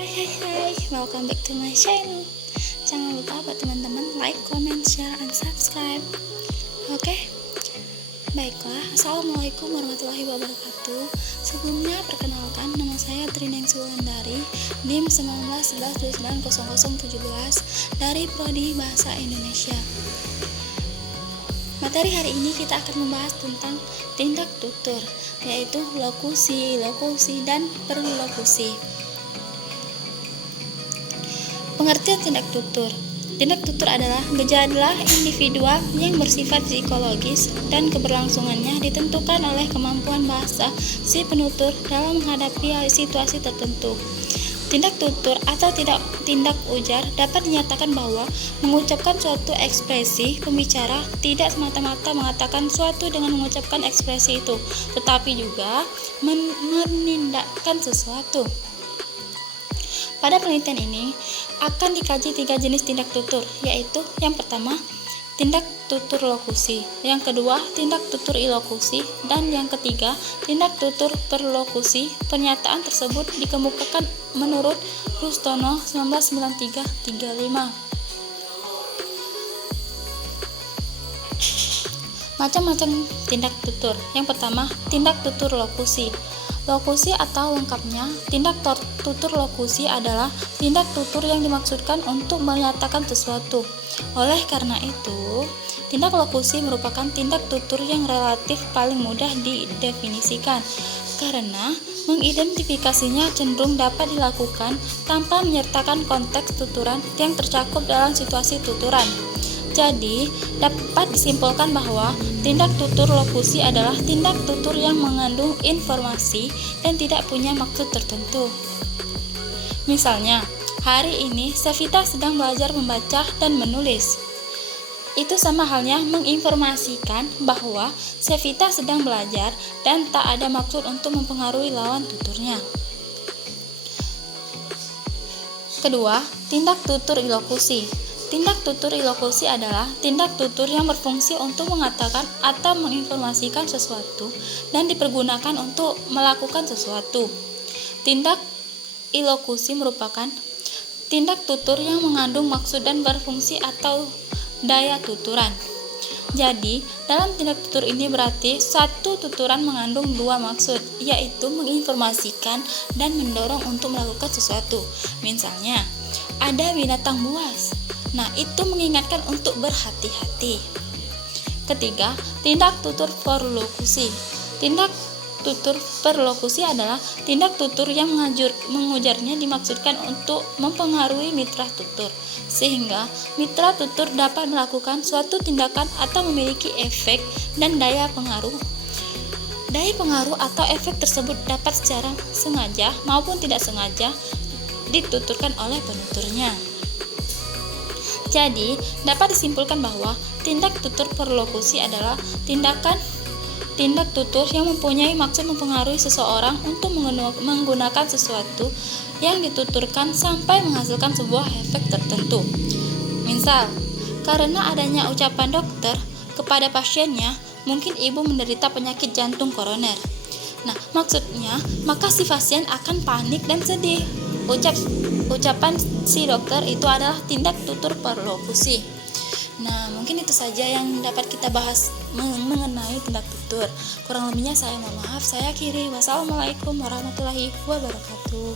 Hai, welcome back to my channel. Jangan lupa buat teman-teman like, comment, share, and subscribe. Oke, baiklah. Assalamualaikum warahmatullahi wabarakatuh. Sebelumnya perkenalkan, nama saya Trineng Sulandari, NIM 1911290017 dari Prodi Bahasa Indonesia. Materi hari ini kita akan membahas tentang tindak tutur, yaitu lokusi, dan perlokusi. Pengertian tindak tutur. Tindak tutur adalah gejala individual yang bersifat psikologis dan keberlangsungannya ditentukan oleh kemampuan bahasa si penutur dalam menghadapi situasi tertentu. Tindak tutur atau tindak ujar dapat dinyatakan bahwa mengucapkan suatu ekspresi pembicara tidak semata-mata mengatakan suatu dengan mengucapkan ekspresi itu, tetapi juga menindakkan sesuatu. Pada penelitian ini akan dikaji 3 jenis tindak tutur, yaitu yang pertama, tindak tutur lokusi, yang kedua, tindak tutur ilokusi, dan yang ketiga, tindak tutur perlokusi. Pernyataan tersebut dikemukakan menurut Rustono 1993-35. Macam-macam tindak tutur. Yang pertama, tindak tutur lokusi. Lokusi atau lengkapnya, tindak tutur lokusi adalah tindak tutur yang dimaksudkan untuk menyatakan sesuatu. Oleh karena itu, tindak lokusi merupakan tindak tutur yang relatif paling mudah didefinisikan, karena mengidentifikasinya cenderung dapat dilakukan tanpa menyertakan konteks tuturan yang tercakup dalam situasi tuturan. Jadi, dapat disimpulkan bahwa tindak tutur lokusi adalah tindak tutur yang mengandung informasi dan tidak punya maksud tertentu. Misalnya, hari ini Sevita sedang belajar membaca dan menulis. Itu sama halnya menginformasikan bahwa Sevita sedang belajar dan tak ada maksud untuk mempengaruhi lawan tuturnya. Kedua, tindak tutur ilokusi. Tindak tutur ilokusi adalah tindak tutur yang berfungsi untuk mengatakan atau menginformasikan sesuatu dan dipergunakan untuk melakukan sesuatu. Tindak ilokusi merupakan tindak tutur yang mengandung maksud dan berfungsi atau daya tuturan. Jadi, dalam tindak tutur ini berarti satu tuturan mengandung dua maksud, yaitu menginformasikan dan mendorong untuk melakukan sesuatu. Misalnya, ada binatang buas. Nah, itu mengingatkan untuk berhati-hati. Ketiga, tindak tutur perlokusi. Tindak tutur perlokusi adalah tindak tutur yang mengujarnya dimaksudkan untuk mempengaruhi mitra tutur, sehingga mitra tutur dapat melakukan suatu tindakan atau memiliki efek dan daya pengaruh. Daya pengaruh atau efek tersebut dapat secara sengaja maupun tidak sengaja dituturkan oleh penuturnya. Jadi, dapat disimpulkan bahwa tindak tutur perlokusi adalah tindak tutur yang mempunyai maksud mempengaruhi seseorang untuk menggunakan sesuatu yang dituturkan sampai menghasilkan sebuah efek tertentu. Misal, karena adanya ucapan dokter kepada pasiennya, mungkin ibu menderita penyakit jantung koroner. Nah, maksudnya, maka si pasien akan panik dan sedih. Ucapan si dokter itu adalah tindak tutur perlokusi. Nah, mungkin itu saja yang dapat kita bahas mengenai tindak tutur. Kurang lebihnya saya mohon maaf, saya akhiri. Wassalamualaikum warahmatullahi wabarakatuh.